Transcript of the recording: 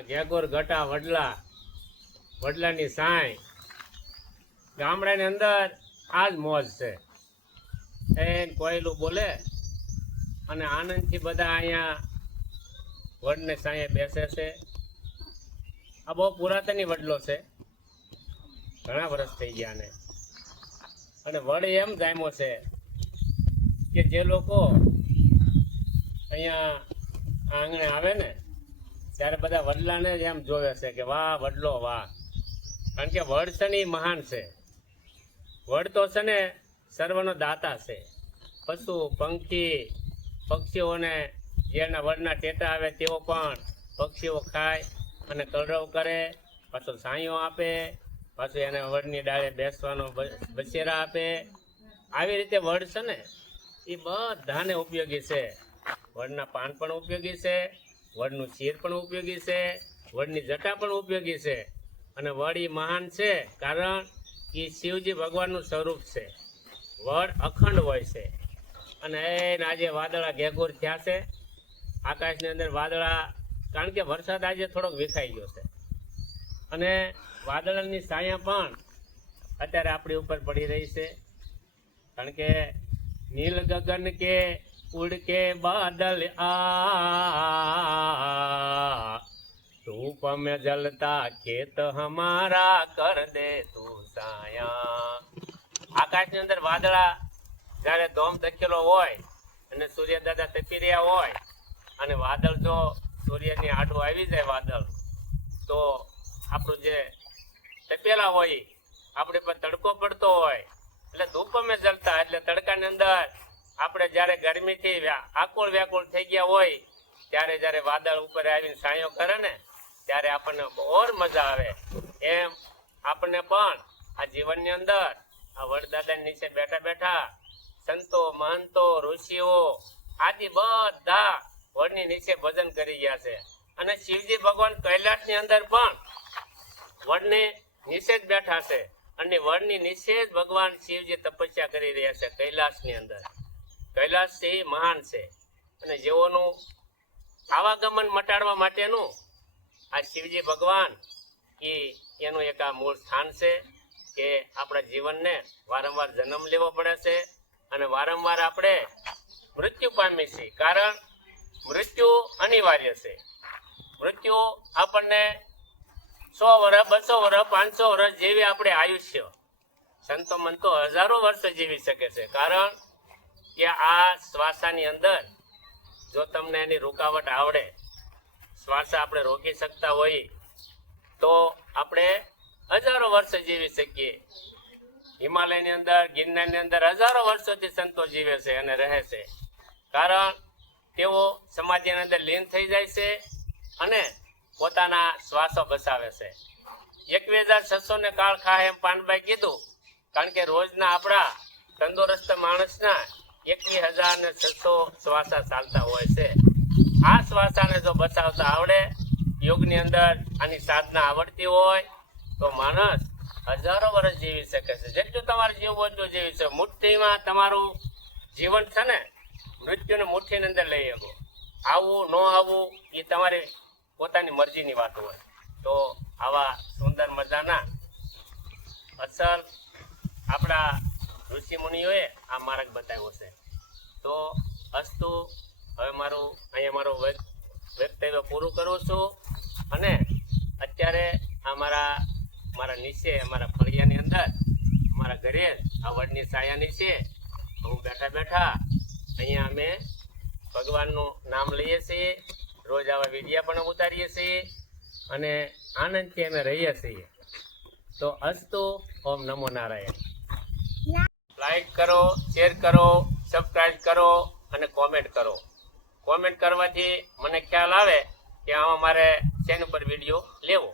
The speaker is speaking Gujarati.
આ ઘેગોર ઘટા વડલાની સાંઈ ગામડાની અંદર આ જ મોજ છે. એ કોયલું બોલે અને આનંદથી બધા અહીંયા વડને સાંયે બેસે છે. આ બહુ પુરાતની વડલો છે, ઘણા વર્ષ થઈ ગયા ને. અને વડ એમ જામ્યો છે કે જે લોકો અહીંયા આંગણે આવે ને ત્યારે બધા વડલાને જ એમ જોવે છે કે વાહ વડલો વાહ. કારણ કે વડ છે ને એ મહાન છે. વડ તો છે ને સર્વનો દાતા છે. પશુ પક્ષીઓને જેના વડના ટેટા આવે તેઓ પણ પક્ષીઓ ખાય અને કલરવ કરે, પાછો સાંયો આપે, પાછું એને વડની ડાળે બેસવાનો બસેરા આપે. આવી રીતે વડ છે ને એ બધાને ઉપયોગી છે. વડના પાન પણ ઉપયોગી છે, વડનું ચીર પણ ઉપયોગી છે, વડની જટા પણ ઉપયોગી છે. અને વડ એ મહાન છે કારણ કે શિવજી ભગવાનનું સ્વરૂપ છે. વડ અખંડ હોય છે. અને આજે વાદળા ઘેઘોર થયા છે આકાશની અંદર વાદળા, કારણ કે વરસાદ આજે થોડોક વિખાઈ ગયો છે. અને વાદળાની છાયા પણ અત્યારે આપણી ઉપર પડી રહી છે. કારણ કે નીલ ગગન કે ઉડ કે બાદલ धूप में जलता खेत हमारा कर दे तू साया. આકાશની અંદર વાદળા જ્યારે ધોમ ધકેલો હોય અને સૂર્ય દાદા તપી રહ્યા હોય અને વાદળ જો સૂર્યની આડું આવી જાય વાદળ, તો આપણું જે તપેલા હોય આપણે પર તડકો પડતો હોય એટલે ધૂપ મેં જલતા, એટલે તડકાની અંદર આપણે જ્યારે ગરમીથી આકુળ વ્યાકુળ થઈ ગયા હોય ત્યારે જ્યારે વાદળ ઉપર આવીને સાયો કરે ને ત્યારે આપણને બહુ મજા આવે. એમ આપણને પણ આ જીવનની અંદર આ વડદાદાની નીચે બેઠા બેઠા સંતો મહંતો ઋષિઓ આદિ બધા વડની નીચે ભજન કરી ગયા છે. અને શિવજી ભગવાન કૈલાસની અંદર પણ વડને નીચે જ બેઠા છે. અને વડની નીચે જ ભગવાન શિવજી તપસ્યા કરી રહ્યા છે કૈલાસની અંદર. કૈલાસ એ મહાન છે. અને જેઓનું આવાગમન મટાડવા માટેનું આ શિવજી ભગવાન એનું એક આ મૂળ સ્થાન છે કે આપણા જીવનને વારંવાર જન્મ લેવો પડે છે અને વારંવાર આપણે મૃત્યુ પામીએ છીએ. કારણ મૃત્યુ અનિવાર્ય છે. મૃત્યુ આપણને 100 વર્ષ 200 વર્ષ 500 વર્ષ જેવી આપણે આયુષ્ય, સંતો મંતો હજારો વર્ષ જીવી શકે છે. કારણ કે આ શ્વાસાની અંદર જો તમને એની રૂકાવટ આવડે, શ્વાસ આપણે રોકી શકતા હોઈએ તો આપણે હજારો વર્ષ જીવી શકીએ. હિમાલયની અંદર ગિરનારની અંદર હજારો વર્ષોથી સંતો જીવે છે અને રહે છે. કારણ તેઓ સમાધિની અંદર લીન થઈ જાય છે અને પોતાના શ્વાસો બસાવે છે. 21,600 ને કાળ ખાય એમ પાનભાઈ કીધું. કારણ કે રોજના આપણા તંદુરસ્ત માણસના 21,600 શ્વાસા ચાલતા હોય છે. આ શ્વાસાને જો બચાવતા આવડે, યોગની અંદર આની સાધના આવડતી હોય તો માણસ હજારો વર્ષ જીવી શકે છે. જેટલું તમારે જીવવું એટલું જીવી છે. મુઠ્ઠીમાં તમારું જીવન છે ને, મૃત્યુને મુઠ્ઠીની અંદર લઈ શકો. આવવું ન આવવું એ તમારી પોતાની મરજીની વાત હોય. તો આવા સુંદર મજાના અસલ આપણા ઋષિ મુનિઓએ આ માર્ગ બતાવ્યો છે. તો અસ્તુ હવે અહીંયા મારું વક્તવ્ય પૂરું કરું છું. અને અત્યારે મારા નીચે અમારા ફળિયાની અંદર અમારા ઘરે આ વડની છાયા નીચે હું બેઠા બેઠા અહીંયા અમે ભગવાનનું નામ લઈએ છીએ. રોજ આવા વિડીયા પણ ઉતારીએ છીએ અને આનંદથી અમે રહીએ છીએ. તો અસ્તુ ઓમ નમો નારાયણ. લાઈક કરો, શેર કરો, સબસ્ક્રાઈબ કરો અને કોમેન્ટ કરો. કોમેન્ટ કરવાથી મને ખ્યાલ આવે કે આમાં મારે શેના ઉપર વિડીયો લેવો.